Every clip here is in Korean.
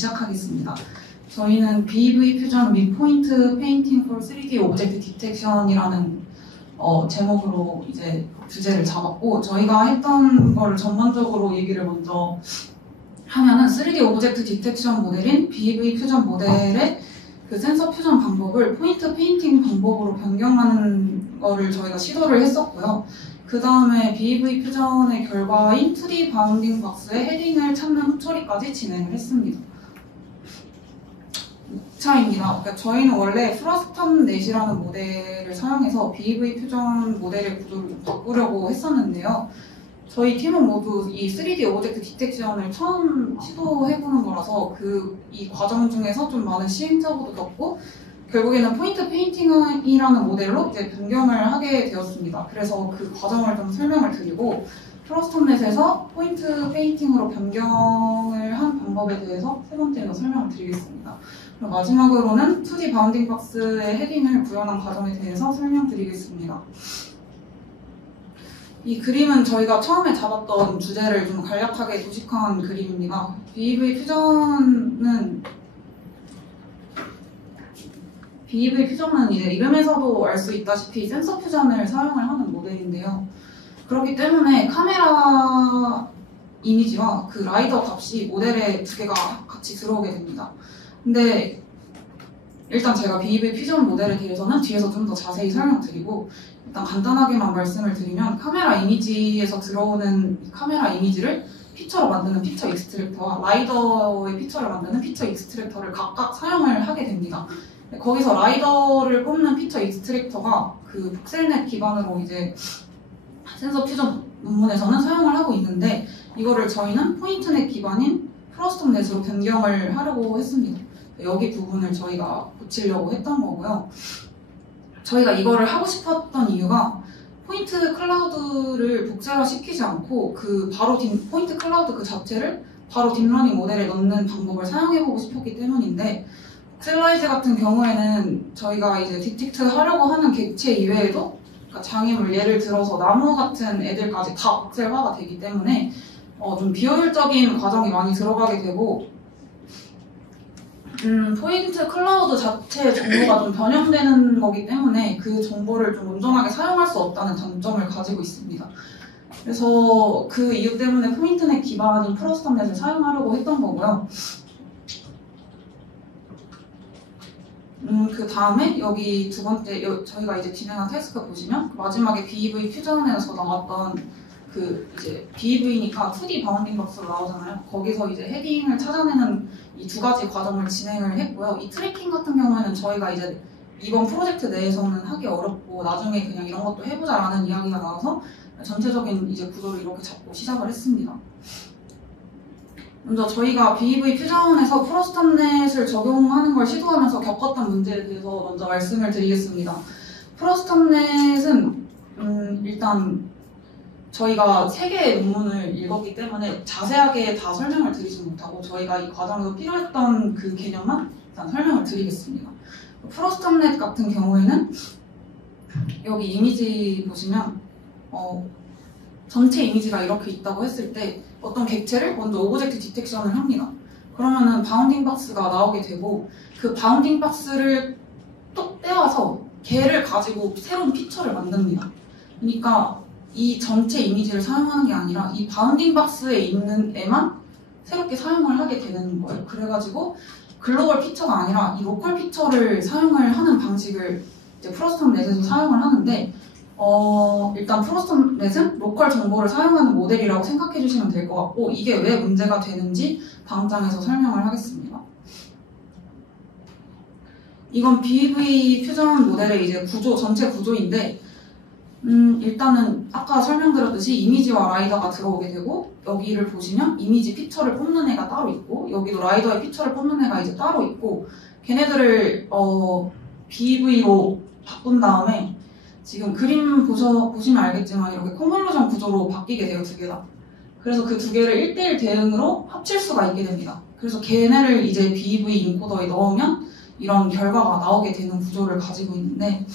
시작하겠습니다. 저희는 BEV 퓨전 및 포인트 페인팅 for 3D 오브젝트 디텍션이라는 제목으로 이제 주제를 잡았고, 저희가 했던 거를 전반적으로 얘기를 먼저 하면은 3D 오브젝트 디텍션 모델인 BEV 퓨전 모델의 그 센서 퓨전 방법을 포인트 페인팅 방법으로 변경하는 거를 저희가 시도를 했었고요. 그 다음에 BEV 퓨전의 결과인 2D 바운딩 박스의 헤딩을 찾는 후처리까지 진행을 했습니다. 2차입니다. 그러니까 저희는 원래 프로스텀넷이라는 모델을 사용해서 BEV 퓨전 모델의 구조를 좀 바꾸려고 했었는데요. 저희 팀은 모두 이 3D 오브젝트 디텍션을 처음 시도해보는 거라서 이 과정 중에서 좀 많은 시행착오도 겪고 결국에는 포인트 페인팅이라는 모델로 이제 변경을 하게 되었습니다. 그래서 그 과정을 좀 설명을 드리고 프로스텀넷에서 포인트 페인팅으로 변경을 한 방법에 대해서 세 번째로 설명을 드리겠습니다. 그리고 마지막으로는 2D 바운딩 박스의 헤딩을 구현한 과정에 대해서 설명드리겠습니다. 이 그림은 저희가 처음에 잡았던 주제를 좀 간략하게 도식화한 그림입니다. BEV 퓨전은 이제 이름에서도 알 수 있다시피 센서 퓨전을 사용을 하는 모델인데요. 그렇기 때문에 카메라 이미지와 그 라이더 값이 모델에 두 개가 같이 들어오게 됩니다. 근데 일단 제가 BEV 퓨전 모델에 대해서는 뒤에서 좀 더 자세히 설명드리고, 일단 간단하게만 말씀을 드리면 카메라 이미지에서 들어오는 카메라 이미지를 피처로 만드는 피처 익스트랙터와 라이더의 피처를 만드는 피처 익스트랙터를 각각 사용을 하게 됩니다. 거기서 라이더를 뽑는 피처 익스트랙터가 그 폭셀넷 기반으로 이제 센서 퓨전 논문에서는 사용을 하고 있는데, 이거를 저희는 포인트넷 기반인 프로스텀넷으로 변경을 하려고 했습니다. 여기 부분을 저희가 고치려고 했던 거고요. 저희가 이거를 하고 싶었던 이유가 포인트 클라우드를 복제화 시키지 않고 포인트 클라우드 그 자체를 바로 딥러닝 모델에 넣는 방법을 사용해보고 싶었기 때문인데, 셀라이즈 같은 경우에는 저희가 이제 디텍트 하려고 하는 객체 이외에도, 그러니까 장애물 예를 들어서 나무 같은 애들까지 다 복셀화가 되기 때문에 좀 비효율적인 과정이 많이 들어가게 되고, 포인트 클라우드 자체 정보가 좀 변형되는 거기 때문에 그 정보를 좀 온전하게 사용할 수 없다는 단점을 가지고 있습니다. 그래서 그 이유 때문에 포인트넷 기반인 프로스텀넷을 사용하려고 했던 거고요. 그 다음에 여기 두 번째 저희가 이제 진행한 태스크 보시면 마지막에 BEV 퓨전에서 나왔던 이제 BEV니까 2D 바운딩 박스로 나오잖아요. 거기서 이제 헤딩을 찾아내는 이 두 가지 과정을 진행을 했고요. 이 트래킹 같은 경우에는 저희가 이제 이번 프로젝트 내에서는 하기 어렵고 나중에 그냥 이런 것도 해보자라는 이야기가 나와서 전체적인 이제 구조를 이렇게 잡고 시작을 했습니다. 먼저 저희가 BEV 퓨전에서 프로스텀넷을 적용하는 걸 시도하면서 겪었던 문제에 대해서 먼저 말씀을 드리겠습니다. 프로스텀넷은 일단 저희가 3개의 논문을 읽었기 때문에 자세하게 다 설명을 드리지 못하고 저희가 이 과정에서 필요했던 그 개념만 일단 설명을 드리겠습니다. 프로스텀넷 같은 경우에는 여기 이미지 보시면 전체 이미지가 이렇게 있다고 했을 때 어떤 객체를 먼저 오브젝트 디텍션을 합니다. 그러면은 바운딩 박스가 나오게 되고, 그 바운딩 박스를 또 떼와서 걔를 가지고 새로운 피처를 만듭니다. 그러니까 이 전체 이미지를 사용하는 게 아니라 이 바운딩 박스에 있는 애만 새롭게 사용을 하게 되는 거예요. 그래가지고 글로벌 피처가 아니라 이 로컬 피처를 사용을 하는 방식을 이제 프로스텀넷에서 사용을 하는데, 일단 프로스텀넷은 로컬 정보를 사용하는 모델이라고 생각해 주시면 될 것 같고, 이게 왜 문제가 되는지 다음 장에서 설명을 하겠습니다. 이건 BEV 퓨전 모델의 이제 전체 구조인데, 일단은 아까 설명드렸듯이 이미지와 라이더가 들어오게 되고, 여기를 보시면 이미지 피처를 뽑는 애가 따로 있고, 여기도 라이더의 피처를 뽑는 애가 이제 따로 있고, 걔네들을 BEV로 바꾼 다음에 지금 그림 보시면 알겠지만 이렇게 컨볼루션 구조로 바뀌게 돼요, 두 개가. 그래서 그 두 개를 1:1 대응으로 합칠 수가 있게 됩니다. 그래서 걔네를 이제 BEV 인코더에 넣으면 이런 결과가 나오게 되는 구조를 가지고 있는데,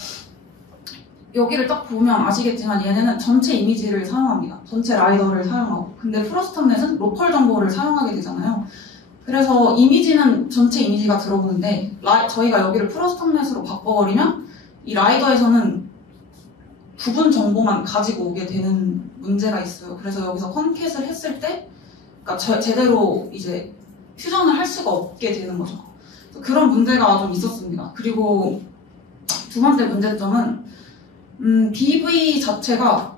여기를 딱 보면 아시겠지만 얘네는 전체 이미지를 사용합니다. 전체 라이더를 사용하고. 근데 프로스텀넷은 로컬 정보를 사용하게 되잖아요. 그래서 이미지는 전체 이미지가 들어오는데 저희가 여기를 프로스텀넷으로 바꿔버리면 이 라이더에서는 부분 정보만 가지고 오게 되는 문제가 있어요. 그래서 여기서 컨캣을 했을 때 그러니까 제대로 이제 퓨전을 할 수가 없게 되는 거죠. 그런 문제가 좀 있었습니다. 그리고 두 번째 문제점은 BV 자체가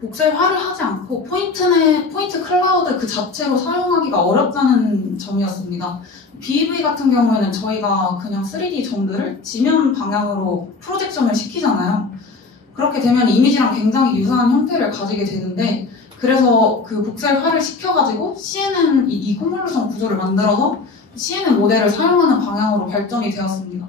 복셀화를 하지 않고 포인트 클라우드 그 자체로 사용하기가 어렵다는 점이었습니다. BV 같은 경우에는 저희가 그냥 3D 정들을 지면 방향으로 프로젝션을 시키잖아요. 그렇게 되면 이미지랑 굉장히 유사한 형태를 가지게 되는데 그래서 그 복셀화를 시켜가지고 CNN 이 컨볼루션 구조를 만들어서 CNN 모델을 사용하는 방향으로 발전이 되었습니다.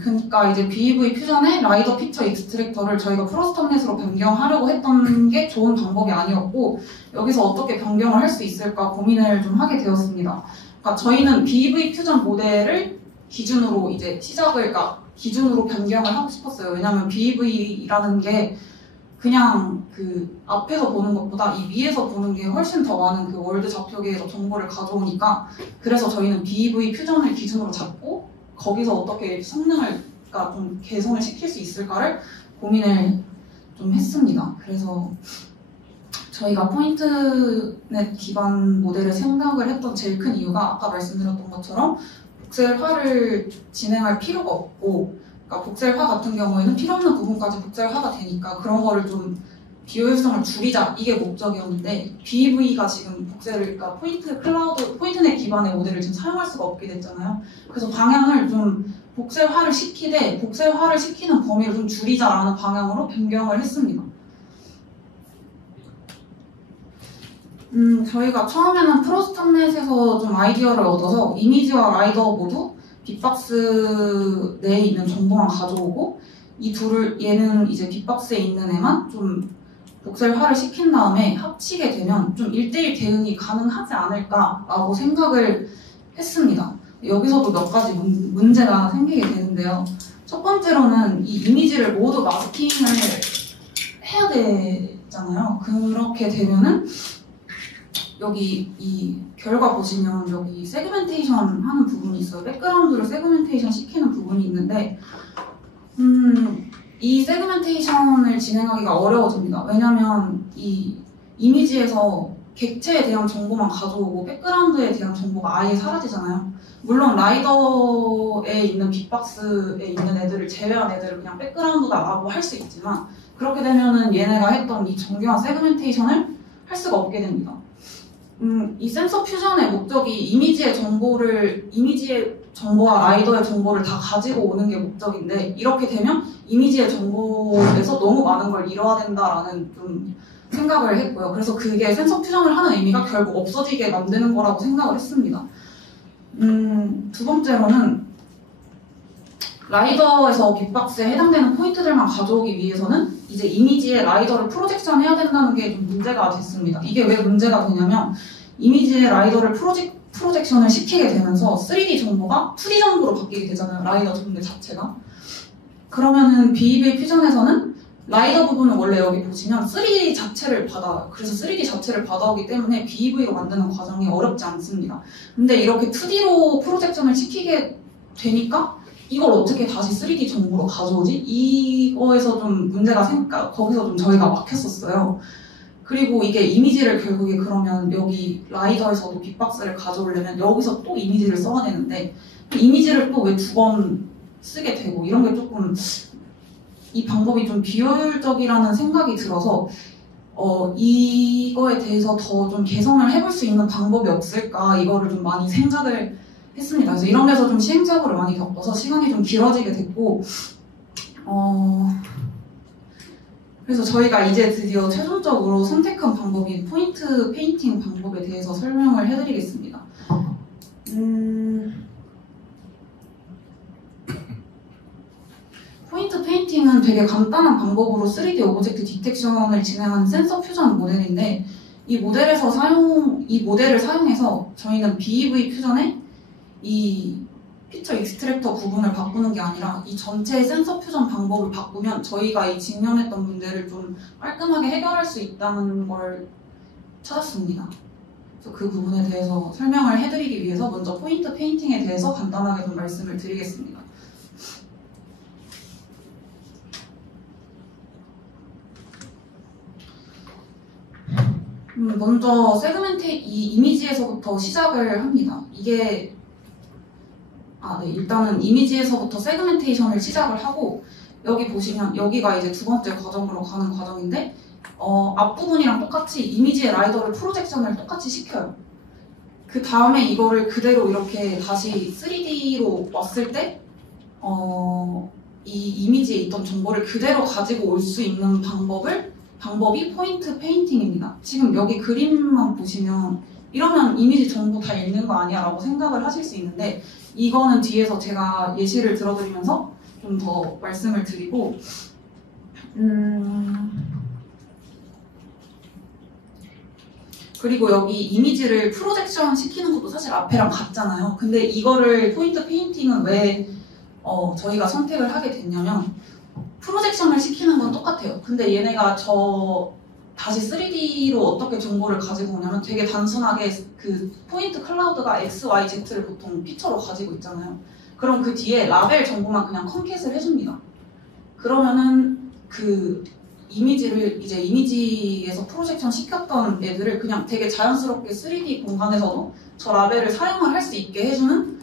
그러니까 이제 BEV 퓨전의 라이더 피처 익스트랙터를 저희가 프로스텀넷으로 변경하려고 했던 게 좋은 방법이 아니었고 여기서 어떻게 변경을 할 수 있을까 고민을 좀 하게 되었습니다. 그러니까 저희는 BEV 퓨전 모델을 기준으로 이제 그러니까 기준으로 변경을 하고 싶었어요. 왜냐하면 BEV라는 게 그냥 그 앞에서 보는 것보다 이 위에서 보는 게 훨씬 더 많은 그 월드 좌표계에서 정보를 가져오니까 그래서 저희는 BEV 퓨전을 기준으로 잡고 거기서 어떻게 성능을 그러니까 좀 개선을 시킬 수 있을까를 고민을 좀 했습니다. 그래서 저희가 포인트넷 기반 모델을 생각을 했던 제일 큰 이유가 아까 말씀드렸던 것처럼 복셀화를 진행할 필요가 없고 그러니까 복셀화 같은 경우에는 필요 없는 부분까지 복셀화가 되니까 그런 거를 좀 비효율성을 줄이자 이게 목적이었는데 BEV가 지금 그러니까 포인트넷 기반의 모델을 지금 사용할 수가 없게 됐잖아요. 그래서 방향을 좀 복셀화를 시키는 범위를 좀 줄이자라는 방향으로 변경을 했습니다. 저희가 처음에는 프로스텀넷에서 좀 아이디어를 얻어서 이미지와 라이더 모두 빅박스 내에 있는 정보만 가져오고 이 둘을 얘는 이제 빅박스에 있는 애만 좀 복셀화를 시킨 다음에 합치게 되면 좀 1:1 대응이 가능하지 않을까라고 생각을 했습니다. 여기서도 몇 가지 문제가 생기게 되는데요. 첫 번째로는 이 이미지를 모두 마스킹을 해야 되잖아요. 그렇게 되면은 여기 이 결과 보시면 여기 세그멘테이션 하는 부분이 있어요. 백그라운드를 세그멘테이션 시키는 부분이 있는데 이 세그멘테이션을 진행하기가 어려워집니다. 왜냐하면 이 이미지에서 객체에 대한 정보만 가져오고 백그라운드에 대한 정보가 아예 사라지잖아요. 물론 라이더에 있는 빅박스에 있는 애들을 제외한 애들을 그냥 백그라운드다라고 할 수 있지만 그렇게 되면은 얘네가 했던 이 정교한 세그멘테이션을 할 수가 없게 됩니다. 이 센서 퓨전의 목적이 이미지의 정보와 라이더의 정보를 다 가지고 오는 게 목적인데 이렇게 되면 이미지의 정보에서 너무 많은 걸 잃어야 된다라는 좀 생각을 했고요. 그래서 그게 센서 퓨전을 하는 의미가 결국 없어지게 만드는 거라고 생각을 했습니다. 두 번째로는 라이더에서 빅박스에 해당되는 포인트들만 가져오기 위해서는 이제 이미지에 라이더를 프로젝션 해야 된다는 게 좀 문제가 됐습니다. 이게 왜 문제가 되냐면 이미지에 라이더를 프로젝션을 시키게 되면서 3D 정보가 2D 정보로 바뀌게 되잖아요. 라이더 정보 자체가. 그러면은 BEV 퓨전에서는 라이더 부분은 원래 여기 보시면 3D 자체를 받아요. 그래서 3D 자체를 받아오기 때문에 BEV로 만드는 과정이 어렵지 않습니다. 근데 이렇게 2D로 프로젝션을 시키게 되니까 이걸 어떻게 다시 3D 정보로 가져오지? 이거에서 좀 문제가 생기니까 거기서 좀 저희가 막혔었어요. 그리고 이게 이미지를 결국에 그러면 여기 라이더에서도 빅박스를 가져오려면 여기서 또 이미지를 써야 되는데 이미지를 또 왜 2번 쓰게 되고 이런 게 조금 이 방법이 좀 비효율적이라는 생각이 들어서 이거에 대해서 더 좀 개선을 해볼 수 있는 방법이 없을까 이거를 좀 많이 생각을 했습니다. 그래서 이런 데서 좀 시행착오를 많이 겪어서 시간이 좀 길어지게 됐고 그래서 저희가 이제 드디어 최종적으로 선택한 방법인 포인트 페인팅 방법에 대해서 설명을 해드리겠습니다. 포인트 페인팅은 되게 간단한 방법으로 3D 오브젝트 디텍션을 진행하는 센서 퓨전 모델인데 이 모델을 사용해서 저희는 BEV 퓨전에 이 피처 익스트랙터 부분을 바꾸는 게 아니라 이 전체 센서 퓨전 방법을 바꾸면 저희가 이 직면했던 문제를 좀 깔끔하게 해결할 수 있다는 걸 찾았습니다. 그래서 그 부분에 대해서 설명을 해드리기 위해서 먼저 포인트 페인팅에 대해서 간단하게 좀 말씀을 드리겠습니다. 먼저 이 이미지에서부터 시작을 합니다. 이게 네, 일단은 이미지에서부터 세그멘테이션을 시작을 하고 여기 보시면 여기가 이제 두 번째 과정으로 가는 과정인데 앞부분이랑 똑같이 이미지의 라이더를 프로젝션을 똑같이 시켜요. 그 다음에 이거를 그대로 이렇게 다시 3D로 왔을 때 이 이미지에 있던 정보를 그대로 가지고 올 수 있는 방법이 포인트 페인팅입니다. 지금 여기 그림만 보시면 이러면 이미지 정보 다 읽는 거 아니야 라고 생각을 하실 수 있는데 이거는 뒤에서 제가 예시를 들어드리면서 좀 더 말씀을 드리고 그리고 여기 이미지를 프로젝션 시키는 것도 사실 앞에랑 같잖아요. 근데 이거를 포인트 페인팅은 왜 저희가 선택을 하게 됐냐면 프로젝션을 시키는 건 똑같아요. 근데 얘네가 다시 3D로 어떻게 정보를 가지고 오냐면 되게 단순하게 그 포인트 클라우드가 X, Y, Z를 보통 피처로 가지고 있잖아요. 그럼 그 뒤에 라벨 정보만 그냥 컨캣을 해줍니다. 그러면은 그 이미지를 이제 이미지에서 프로젝션 시켰던 애들을 그냥 되게 자연스럽게 3D 공간에서도 저 라벨을 사용을 할 수 있게 해주는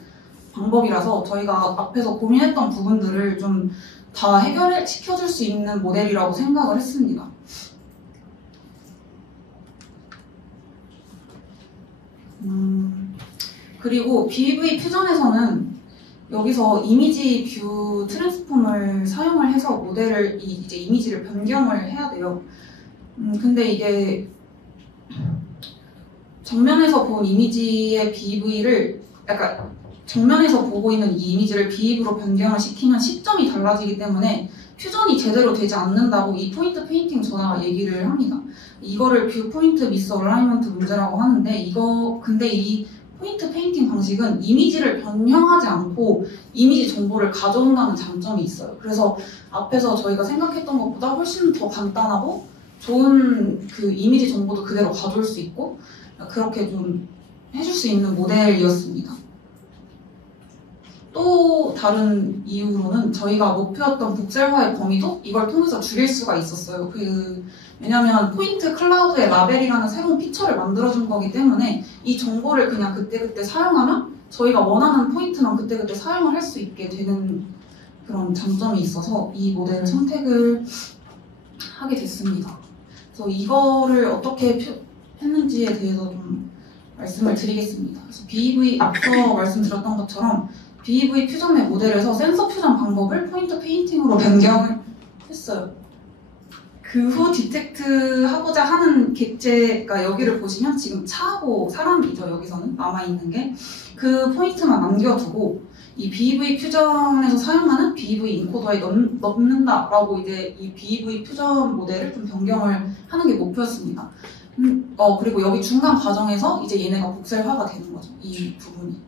방법이라서 저희가 앞에서 고민했던 부분들을 좀 다 해결시켜줄 수 있는 모델이라고 생각을 했습니다. 그리고 BV 퓨전에서는 여기서 이미지 뷰 트랜스폼을 사용을 해서 모델을 이제 이미지를 변경을 해야 돼요. 근데 이게 정면에서 본 이미지의 BV를 약간 정면에서 보고 있는 이 이미지를 비입으로 변경을 시키면 시점이 달라지기 때문에 퓨전이 제대로 되지 않는다고 이 포인트 페인팅 전화가 얘기를 합니다. 이거를 뷰 포인트 미스 얼라이먼트 문제라고 하는데 근데 이 포인트 페인팅 방식은 이미지를 변형하지 않고 이미지 정보를 가져온다는 장점이 있어요. 그래서 앞에서 저희가 생각했던 것보다 훨씬 더 간단하고 좋은 그 이미지 정보도 그대로 가져올 수 있고 그렇게 좀 해줄 수 있는 모델이었습니다. 또 다른 이유로는 저희가 목표였던 복셀화의 범위도 이걸 통해서 줄일 수가 있었어요. 왜냐하면 포인트 클라우드의 라벨이라는 새로운 피처를 만들어준 거기 때문에 이 정보를 그냥 그때그때 사용하면 저희가 원하는 포인트만 그때그때 사용을 할 수 있게 되는 그런 장점이 있어서 이 모델을 선택을 하게 됐습니다. 그래서 이거를 어떻게 했는지에 대해서 좀 말씀을 드리겠습니다. 그래서 BEV 앞서 말씀드렸던 것처럼 BEV 퓨전의 모델에서 센서 퓨전 방법을 포인트 페인팅으로 변경을 했어요. 그 후 디텍트 하고자 하는 객체가 여기를 보시면 지금 차하고 사람이죠. 여기서는 남아있는 게 그 포인트만 남겨두고 이 BEV 퓨전에서 사용하는 BEV 인코더에 넣는다라고 이제 이 BEV 퓨전 모델을 좀 변경을 하는 게 목표였습니다. 그리고 여기 중간 과정에서 이제 얘네가 복셀화가 되는 거죠. 이 부분이.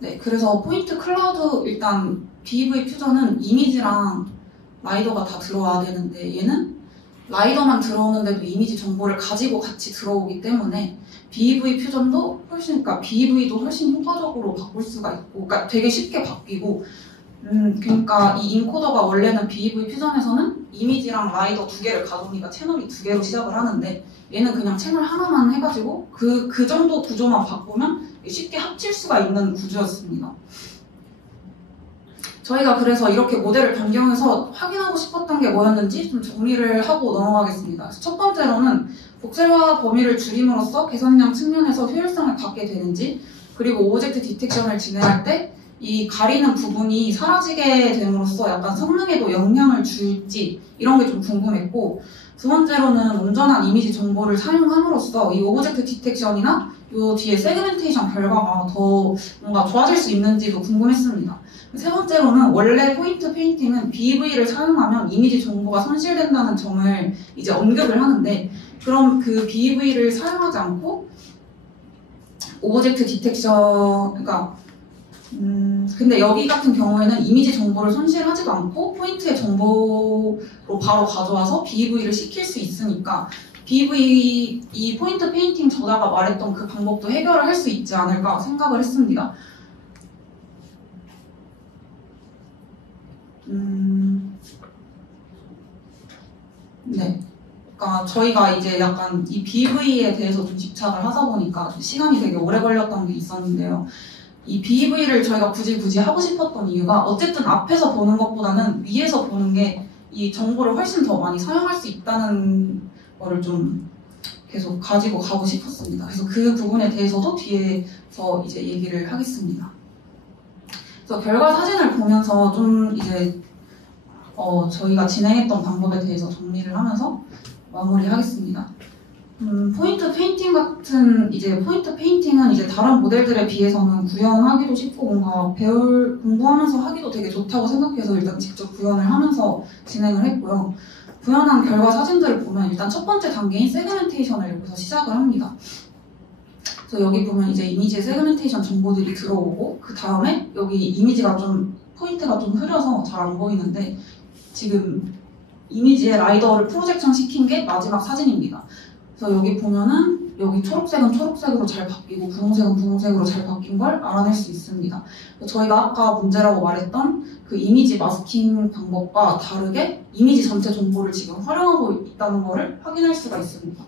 네, 그래서 포인트 클라우드 일단 BEV 퓨전은 이미지랑 라이더가 다 들어와야 되는데 얘는 라이더만 들어오는데도 이미지 정보를 가지고 같이 들어오기 때문에 BEV 퓨전도 그러니까 BEV도 훨씬 효과적으로 바꿀 수가 있고, 그러니까 되게 쉽게 바뀌고, 그러니까 이 인코더가 원래는 BEV 퓨전에서는 이미지랑 라이더 두 개를 가져오니까 채널이 두 개로 시작을 하는데 얘는 그냥 채널 하나만 해가지고 그 정도 구조만 바꾸면 쉽게 합칠 수가 있는 구조였습니다. 저희가 그래서 이렇게 모델을 변경해서 확인하고 싶었던 게 뭐였는지 좀 정리를 하고 넘어가겠습니다. 첫 번째로는 복셀화 범위를 줄임으로써 계산량 측면에서 효율성을 갖게 되는지, 그리고 오브젝트 디텍션을 진행할 때 이 가리는 부분이 사라지게 됨으로써 약간 성능에도 영향을 줄지 이런 게 좀 궁금했고, 두 번째로는 온전한 이미지 정보를 사용함으로써 이 오브젝트 디텍션이나 요 뒤에 세그멘테이션 결과가 더 뭔가 좋아질 수 있는지도 궁금했습니다. 세 번째로는 원래 포인트 페인팅은 BEV를 사용하면 이미지 정보가 손실된다는 점을 이제 언급을 하는데, 그럼 그 BEV를 사용하지 않고 오브젝트 디텍션, 그러니까 근데 여기 같은 경우에는 이미지 정보를 손실하지도 않고 포인트의 정보로 바로 가져와서 BEV를 시킬 수 있으니까 BEV, 이 포인트 페인팅 저자가 말했던 그 방법도 해결을 할 수 있지 않을까 생각을 했습니다. 네. 그러니까 저희가 이제 약간 이 BEV에 대해서 좀 집착을 하다 보니까 시간이 되게 오래 걸렸던 게 있었는데요. 이 BEV를 저희가 굳이 하고 싶었던 이유가 어쨌든 앞에서 보는 것보다는 위에서 보는 게 이 정보를 훨씬 더 많이 사용할 수 있다는 거를 좀 계속 가지고 가고 싶었습니다. 그래서 그 부분에 대해서도 뒤에서 이제 얘기를 하겠습니다. 그래서 결과 사진을 보면서 좀 이제 저희가 진행했던 방법에 대해서 정리를 하면서 마무리하겠습니다. 포인트 페인팅 같은 포인트 페인팅은 이제 다른 모델들에 비해서는 구현하기도 쉽고 뭔가 공부하면서 하기도 되게 좋다고 생각해서 일단 직접 구현을 하면서 진행을 했고요. 구현한 결과 사진들을 보면 일단 첫 번째 단계인 세그멘테이션을 여기서 시작을 합니다. 그래서 여기 보면 이제 이미지의 세그멘테이션 정보들이 들어오고 그 다음에 여기 이미지가 포인트가 좀 흐려서 잘 안 보이는데 지금 이미지의 라이더를 프로젝션 시킨 게 마지막 사진입니다. 그래서 여기 보면은 여기 초록색은 초록색으로 잘 바뀌고 분홍색은 분홍색으로 잘 바뀐 걸 알아낼 수 있습니다. 저희가 아까 문제라고 말했던 그 이미지 마스킹 방법과 다르게 이미지 전체 정보를 지금 활용하고 있다는 것을 확인할 수가 있습니다.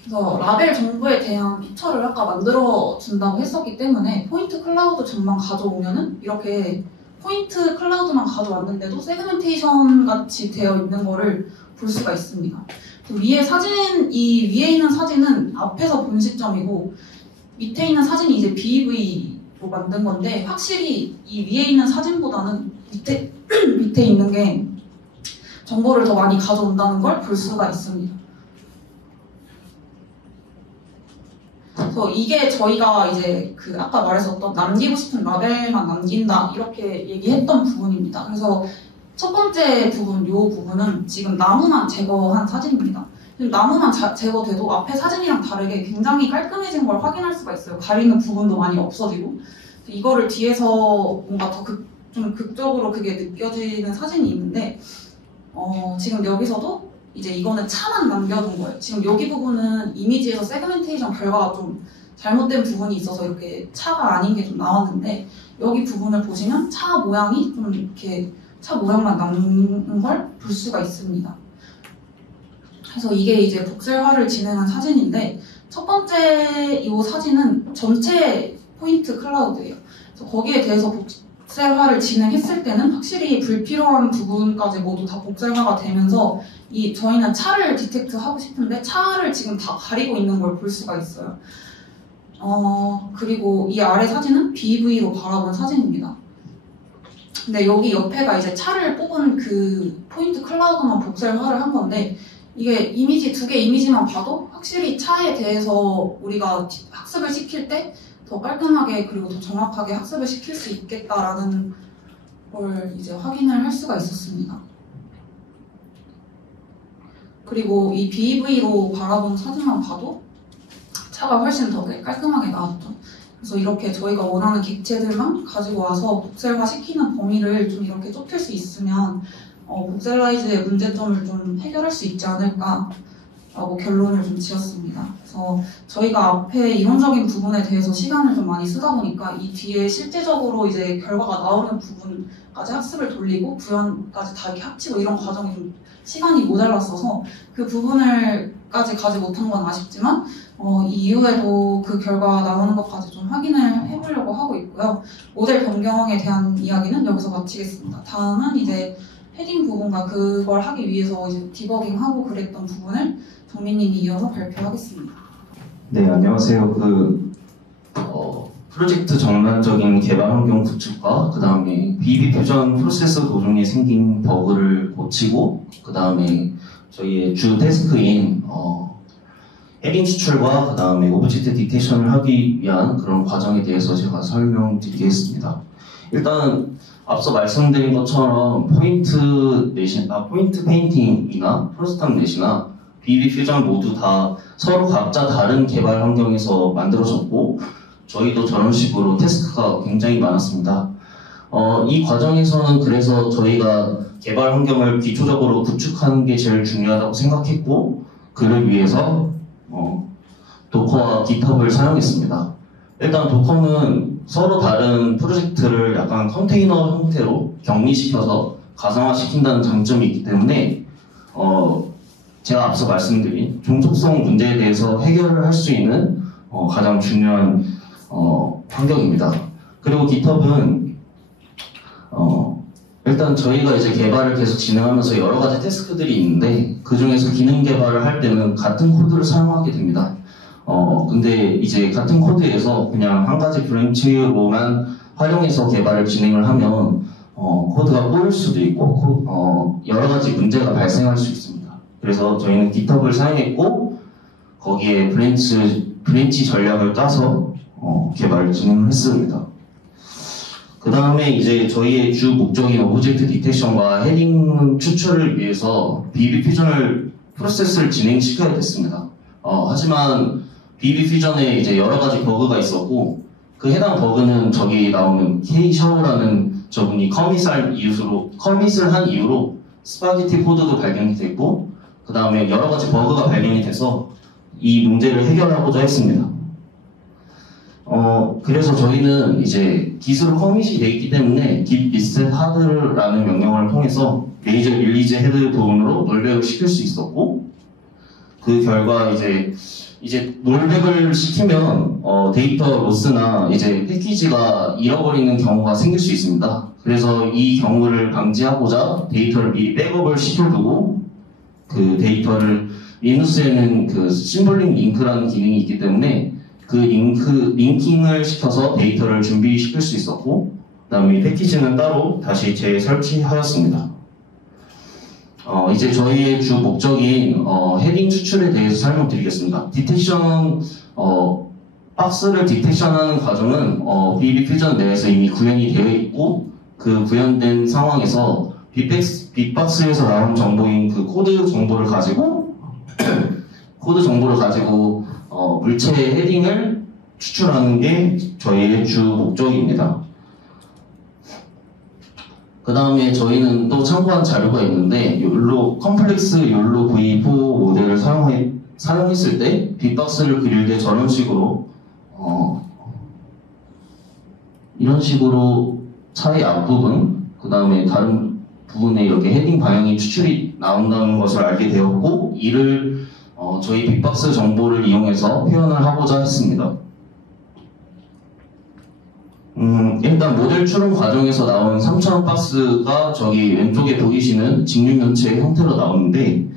그래서 라벨 정보에 대한 피처를 아까 만들어준다고 했었기 때문에 포인트 클라우드 전만 가져오면은 이렇게 포인트 클라우드만 가져왔는데도 세그멘테이션 같이 되어 있는 거를 볼 수가 있습니다. 이 위에 있는 사진은 앞에서 본 시점이고 밑에 있는 사진이 이제 BEV로 만든 건데 확실히 이 위에 있는 사진보다는 밑에 있는 게 정보를 더 많이 가져온다는 걸 볼 수가 있습니다. 그래서 이게 저희가 이제 아까 말했었던 남기고 싶은 라벨만 남긴다 이렇게 얘기했던 부분입니다. 그래서 첫 번째 부분, 이 부분은 지금 나무만 제거한 사진입니다. 나무만 제거돼도 앞에 사진이랑 다르게 굉장히 깔끔해진 걸 확인할 수가 있어요. 가리는 부분도 많이 없어지고 이거를 뒤에서 뭔가 더 좀 극적으로 그게 느껴지는 사진이 있는데 지금 여기서도 이제 이거는 차만 남겨둔 거예요. 지금 여기 부분은 이미지에서 세그멘테이션 결과가 좀 잘못된 부분이 있어서 이렇게 차가 아닌 게 좀 나왔는데 여기 부분을 보시면 차 모양이 좀 이렇게 차 모양만 남는 걸 볼 수가 있습니다. 그래서 이게 이제 복셀화를 진행한 사진인데 첫 번째 이 사진은 전체 포인트 클라우드예요. 그래서 거기에 대해서 복셀화를 진행했을 때는 확실히 불필요한 부분까지 모두 다 복셀화가 되면서 저희는 차를 디텍트하고 싶은데 차를 지금 다 가리고 있는 걸 볼 수가 있어요. 그리고 이 아래 사진은 BEV로 바라본 사진입니다. 근데 여기 옆에가 이제 차를 뽑은 그 포인트 클라우드만 복셀화를 한 건데 이게 두 개 이미지만 봐도 확실히 차에 대해서 우리가 학습을 시킬 때 더 깔끔하게 그리고 더 정확하게 학습을 시킬 수 있겠다라는 걸 이제 확인을 할 수가 있었습니다. 그리고 이 BEV로 바라본 사진만 봐도 차가 훨씬 더 깔끔하게 나왔죠. 그래서 이렇게 저희가 원하는 객체들만 가지고 와서 복셀화 시키는 범위를 좀 이렇게 좁힐 수 있으면 복셀라이즈의 문제점을 좀 해결할 수 있지 않을까라고 결론을 좀 지었습니다. 그래서 저희가 앞에 이론적인 부분에 대해서 시간을 좀 많이 쓰다 보니까 이 뒤에 실제적으로 이제 결과가 나오는 부분까지 학습을 돌리고 구현까지 다 이렇게 합치고 이런 과정이 좀 시간이 모자랐어서 그 부분을까지 가지 못한 건 아쉽지만 이 이후에도 그 결과 나오는 것까지 좀 확인을 해보려고 하고 있고요. 모델 변경에 대한 이야기는 여기서 마치겠습니다. 다음은 이제 헤딩 부분과 그걸 하기 위해서 이제 디버깅하고 그랬던 부분을 정민님이 이어서 발표하겠습니다. 네, 안녕하세요. 프로젝트 전반적인 개발 환경 구축과 그 다음에 BEV 퓨전 프로세서 도중에 생긴 버그를 고치고 그 다음에 저희의 주 태스크인 헤딩 추출과 그 다음에 오브젝트 디텍션을 하기 위한 그런 과정에 대해서 제가 설명드리겠습니다. 일단 앞서 말씀드린 것처럼 포인트 페인팅이나 프로스탑 넷이나 BEV 퓨전 모두 다 서로 각자 다른 개발 환경에서 만들어졌고 저희도 저런 식으로 태스크가 굉장히 많았습니다. 이 과정에서는 그래서 저희가 개발 환경을 기초적으로 구축하는 게 제일 중요하다고 생각했고, 그를 위해서 도커와 깃허브를 사용했습니다. 일단 도커는 서로 다른 프로젝트를 약간 컨테이너 형태로 격리시켜서 가상화시킨다는 장점이 있기 때문에 제가 앞서 말씀드린 종속성 문제에 대해서 해결을 할 수 있는 가장 중요한 환경입니다. 그리고 깃허브는 일단 저희가 이제 개발을 계속 진행하면서 여러 가지 태스크들이 있는데 그 중에서 기능 개발을 할 때는 같은 코드를 사용하게 됩니다. 근데 이제 같은 코드에서 그냥 한 가지 브랜치로만 활용해서 개발을 진행을 하면 코드가 꼬일 수도 있고 여러 가지 문제가 발생할 수 있습니다. 그래서 저희는 깃허브를 사용했고 거기에 브랜치 전략을 짜서 개발을 진행을 했습니다. 그 다음에 이제 저희의 주 목적인 오브젝트 디텍션과 헤딩 추출을 위해서 BB 퓨전을 프로세스를 진행시켜야 됐습니다. 하지만 BB 퓨전에 이제 여러 가지 버그가 있었고 그 해당 버그는 저기 나오는 K 샤오라는 저분이 커밋을 한 이후로 스파게티 코드도 발견이 됐고 그 다음에 여러 가지 버그가 발견이 돼서 이 문제를 해결하고자 했습니다. 그래서 저희는 이제 기술 커밋이 되어 있기 때문에 git reset hard라는 명령어를 통해서 메이저 릴리즈 헤드 부분으로 롤백을 시킬 수 있었고 그 결과 이제 롤백을 시키면 데이터 로스나 이제 패키지가 잃어버리는 경우가 생길 수 있습니다. 그래서 이 경우를 방지하고자 데이터를 미리 백업을 시켜두고 그 데이터를 리눅스에는 그 심블링 링크라는 기능이 있기 때문에 그 링킹을 시켜서 데이터를 준비시킬 수 있었고 그 다음에 패키지는 따로 다시 재설치하였습니다. 이제 저희의 주 목적인 헤딩 추출에 대해서 설명드리겠습니다. 디텍션 박스를 디텍션하는 과정은 BB 퓨전 내에서 이미 구현이 되어 있고 그 구현된 상황에서 빅박스에서 나온 정보인 그 코드 정보를 가지고 물체의 헤딩을 추출하는 게 저희의 주 목적입니다. 그 다음에 저희는 또 참고한 자료가 있는데 컴플렉스 욜로 V4 모델을 사용했을 때 빅박스를 그릴 때 저런 식으로 이런 식으로 차의 앞부분 그 다음에 다른 부분에 이렇게 헤딩 방향이 추출이 나온다는 것을 알게 되었고 이를 저희 빅박스 정보를 이용해서 표현을 하고자 했습니다. 일단 모델 출원 과정에서 나온 3000 박스가 저기 왼쪽에 보이시는 직육면체의 형태로 나오는데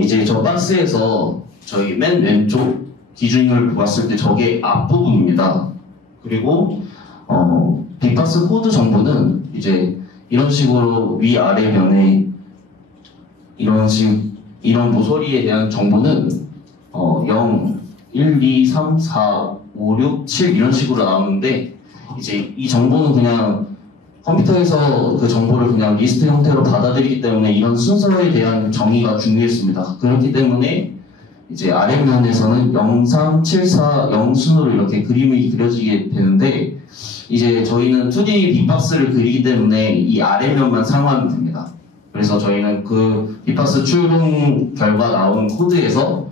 이제 저 박스에서 저희 맨 왼쪽 기준을 봤을 때 저게 앞부분입니다. 그리고 빅박스 코드 정보는 이제 이런 식으로 위아래 면에 이런 모서리에 대한 정보는 0, 1, 2, 3, 4, 5, 6, 7 이런 식으로 나오는데 이제 이 정보는 그냥 컴퓨터에서 그 정보를 그냥 리스트 형태로 받아들이기 때문에 이런 순서에 대한 정의가 중요했습니다. 그렇기 때문에 이제 아랫면에서는 0, 3, 7, 4, 0 순으로 이렇게 그림이 그려지게 되는데 이제 저희는 2D 빅박스를 그리기 때문에 이 아랫면만 사용하면 됩니다. 그래서 저희는 그 빅박스 출근 결과 나온 코드에서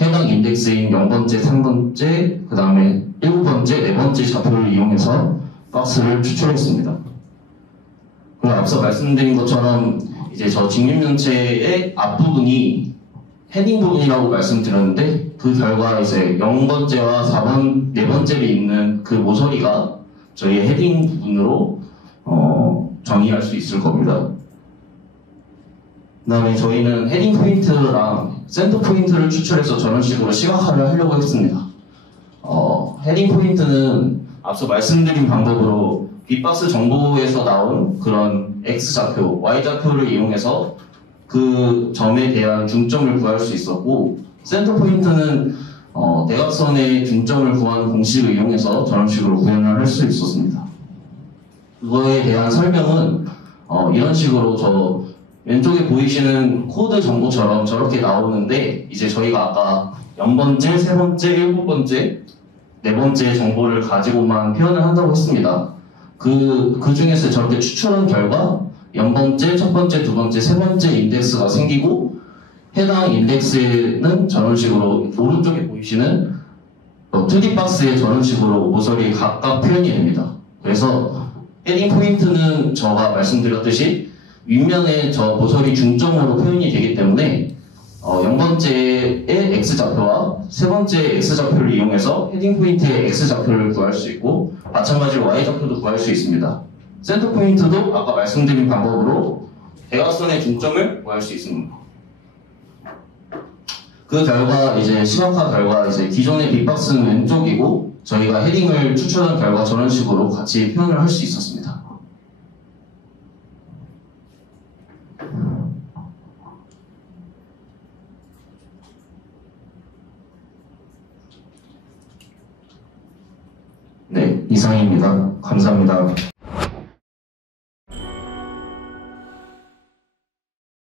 해당 인덱스인 0번째, 3번째, 그 다음에 7번째, 4번째 좌표를 이용해서 박스를 추출했습니다. 그리고 앞서 말씀드린 것처럼 이제 저 직육면체의 앞부분이 헤딩 부분이라고 말씀드렸는데 그 결과 이제 0번째와 4번째에 있는 그 모서리가 저희 헤딩 부분으로 정의할 수 있을 겁니다. 그 다음에 저희는 헤딩 포인트랑 센터 포인트를 추출해서 저런 식으로 시각화를 하려고 했습니다. 헤딩 포인트는 앞서 말씀드린 방법으로 빅박스 정보에서 나온 그런 X좌표, Y좌표를 이용해서 그 점에 대한 중점을 구할 수 있었고 센터 포인트는 대각선의 중점을 구하는 공식을 이용해서 저런 식으로 구현을 할 수 있었습니다. 그거에 대한 설명은 이런 식으로 저 왼쪽에 보이시는 코드 정보처럼 저렇게 나오는데 이제 저희가 아까 0번째, 3번째, 7번째, 네 번째 정보를 가지고만 표현을 한다고 했습니다. 그 중에서 저렇게 추출한 결과 0번째, 첫 번째, 두 번째, 세 번째 인덱스가 생기고 해당 인덱스는 저런 식으로 오른쪽에 보이시는 트리박스에 저런 식으로 모서리 각각 표현이 됩니다. 그래서 헤딩 포인트는 제가 말씀드렸듯이 윗면에 저 모서리 중점으로 표현이 되기 때문에 0번째의 X좌표와 세 번째의 X좌표를 이용해서 헤딩 포인트의 X좌표를 구할 수 있고 마찬가지로 Y좌표도 구할 수 있습니다. 센터 포인트도 아까 말씀드린 방법으로 대각선의 중점을 구할 수 있습니다. 그 결과 이제 시각화 결과 이제 기존의 빅박스는 왼쪽이고 저희가 헤딩을 추출한 결과 저런 식으로 같이 표현을 할 수 있었습니다. 네, 이상입니다. 감사합니다.